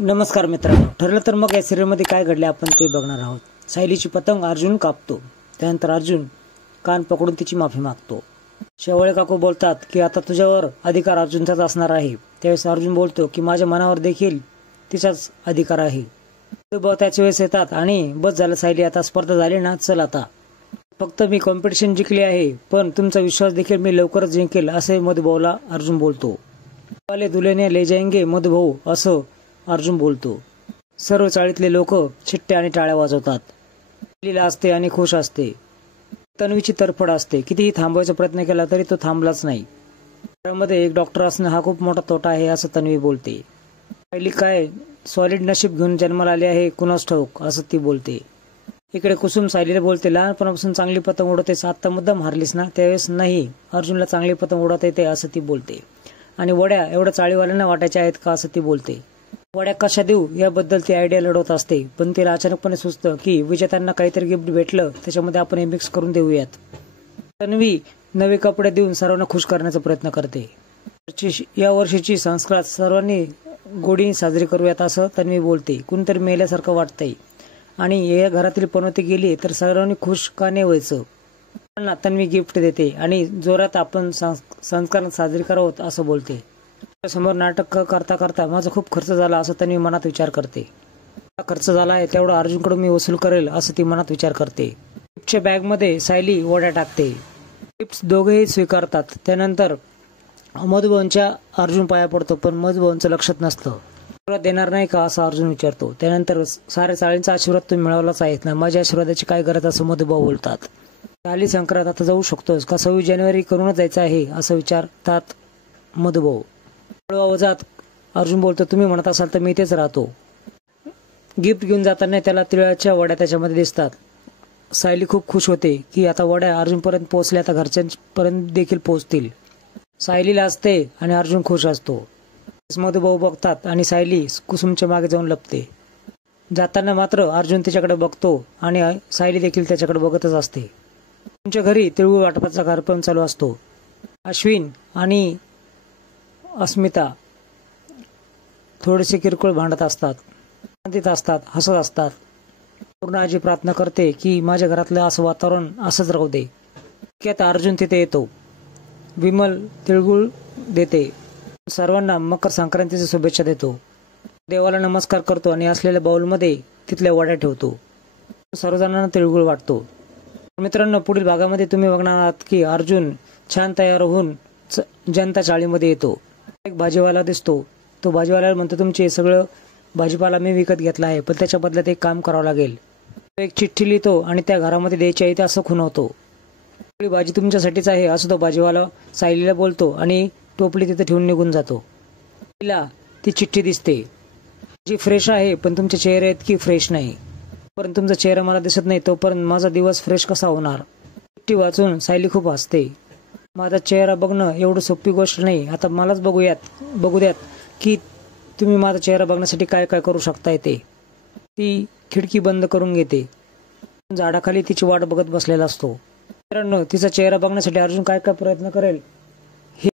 नमस्कार मित्रांनो, ठरलं तर मग या सिरियलमध्ये काय घडले आपण ते बघणार आहोत। सायलीची पतंग अर्जुन कापतो, त्यानंतर अर्जुन कान पकडून तिची माफी मागतो। शेवळे काकू बोलतात की आता तुझ्यावर अधिकार अर्जुनचाच असणार आहे। त्यावेळेस अर्जुन बोलतो की माझ्या मनावर देखील तिचाच अधिकार आहे। त्याच वेळेस येतात आणि बस झालं सायली, आता स्पर्धा झाली ना, चल आता फक्त मी कॉम्पिटिशन जिंकली आहे, पण तुमचा विश्वास देखील मी लवकरच जिंकेल असे मधुभाऊला अर्जुन बोलतो। वाले दुल्हनिया ले जाएंगे मधुभाऊ असं अर्जुन बोलतो। सर्व चाळीतले लोक शिट्ट्या आणि टाळ्या वाजवतात। लीला असते आणि खुश असते। तन्वीची तरफड असते, कितीही थांबवायचा प्रयत्न केला तरी तो थांबलाच नाही। घरामध्ये एक डॉक्टर असणं हा खूप मोठा तोटा आहे असं तन्वी बोलते। सायली काय सॉलिड नशीब घेऊन जन्माला आली आहे कुणास ठाऊक असं ती बोलते। इकडे कुसुम सायलीला बोलते, लहानपणापासून चांगली पतंग उडवतेस, आता मुद्दाम हारलीस ना? त्यावेळेस नाही, अर्जुनला चांगली पतंग उडवता येते असं ती बोलते। आणि वड्या एवढ्या चाळीवाल्यांना वाटायच्या आहेत का असं ती बोलते। वड्या कशा देऊ याबद्दल ती आयडिया लढवत असते, पण तिला अचानकपणे सुचतं की विजेत्यांना काहीतरी गिफ्ट भेटलं, त्याच्यामध्ये आपण हे मिक्स करून देऊयात। तन्वी नवे कपडे देऊन सर्वांना खुश करण्याचा प्रयत्न करते। या वर्षीची संस्कृत सर्वांनी गोडी साजरी करूयात असं तन्वी बोलते। कुणीतरी मेल्यासारखं वाटतंय आणि या घरातील पनोती गेली तर सर्वांनी खुश का नाही व्हायचं? तन्वी गिफ्ट देते आणि जोरात आपण संस्कार साजरी करावं असं बोलते। समोर नाटक करता करता माझा खूप खर्च झाला असं तन्वी मनात विचार करते। खर्च झाला आहे तेवढा अर्जुनकडून मी वसूल करेल असं ती मनात विचार करते। गिफ्टच्या बॅग मध्ये सायली वड्या टाकते। गिफ्ट दोघेही स्वीकारतात। त्यानंतर मधुभाऊंच्या अर्जुन पाया पडतो, पण मधुभाऊंचं लक्षात नसतं। आशीर्वाद देणार नाही का असं अर्जुन विचारतो। त्यानंतर साऱ्या चाळींचा आशीर्वाद तुम्ही मिळवलाच आहेत ना, माझ्या आशीर्वादाची काय गरज असं मधुभाऊ बोलतात। झाली संक्रांत, आता जाऊ शकतोस का? 26 जानेवारी करूनच जायचं आहे असं विचारतात मधुभाऊ। वजात अर्जुन बोलतो, तुम्ही म्हणत असाल तर मी इथेच राहतो। गिफ्ट घेऊन जाताना त्याला तिळाच्या वड्या त्याच्यामध्ये दिसतात। सायली खूप खुश होते की आता वड्या अर्जुनपर्यंत पोहोचल्या, आता घरच्यांपर्यंत देखील पोहोचतील। सायलीला असते आणि अर्जुन खुश असतो। मधुभाऊ बघतात आणि सायली कुसुमच्या मागे जाऊन लपते। जाताना मात्र अर्जुन तिच्याकडे बघतो आणि सायली देखील त्याच्याकडे बघतच असते। तुमच्या घरी तिळगुळ वाटपाचा कार्यक्रम चालू असतो। अश्विन आणि अस्मिता थोडेसे किरकोळ भांडत असतात, शांतीत असतात, हसत असतात। पूर्ण आजी प्रार्थना करते की माझ्या घरातलं असं वातावरण असंच राहू दे। इतक्यात अर्जुन तिथे येतो। विमल तिळगुळ देते, सर्वांना मकर संक्रांतीच्या शुभेच्छा देतो। देवाला नमस्कार करतो आणि असलेल्या बाउलमध्ये तिथल्या वड्या ठेवतो। सर्वजणांना तिळगुळ वाटतो। मित्रांनो, पुढील भागामध्ये तुम्ही बघणार आहात की अर्जुन छान तयार होऊन जनता चाळीमध्ये येतो। एक भाजीवाला दिसतो। तो भाजीवाला म्हणतो, तुमचे सगळं भाजीपाला मी विकत घेतला आहे, पण त्याच्या बदल्यात एक काम करावं लागेल। तो एक चिठ्ठी लिहितो आणि त्या घरामध्ये द्यायची आहे असं खुणवतो। सगळी भाजी तुमच्यासाठीच आहे असं तो भाजीवाला सायलीला बोलतो आणि टोपली तिथे ठेवून निघून जातो। तिला ती चिठ्ठी दिसते, जी फ्रेश आहे, पण तुमच्या चेहरे इतकी फ्रेश नाही। पण तुमचा चेहरा मला दिसत नाही, तोपर्यंत माझा दिवस फ्रेश कसा होणार? चिठ्ठी वाचून सायली खूप हसते। माझा चेहरा बघणं एवढं सोपी गोष्ट नाही, आता मलाच बघू द्यात की तुम्ही माझा चेहरा बघण्यासाठी काय काय करू शकताय ते। ती खिडकी बंद करून घेते। झाडाखाली तिची वाट बघत बसलेला असतो। मित्रांनो, तिचा चेहरा बघण्यासाठी अर्जुन काय काय प्रयत्न करेल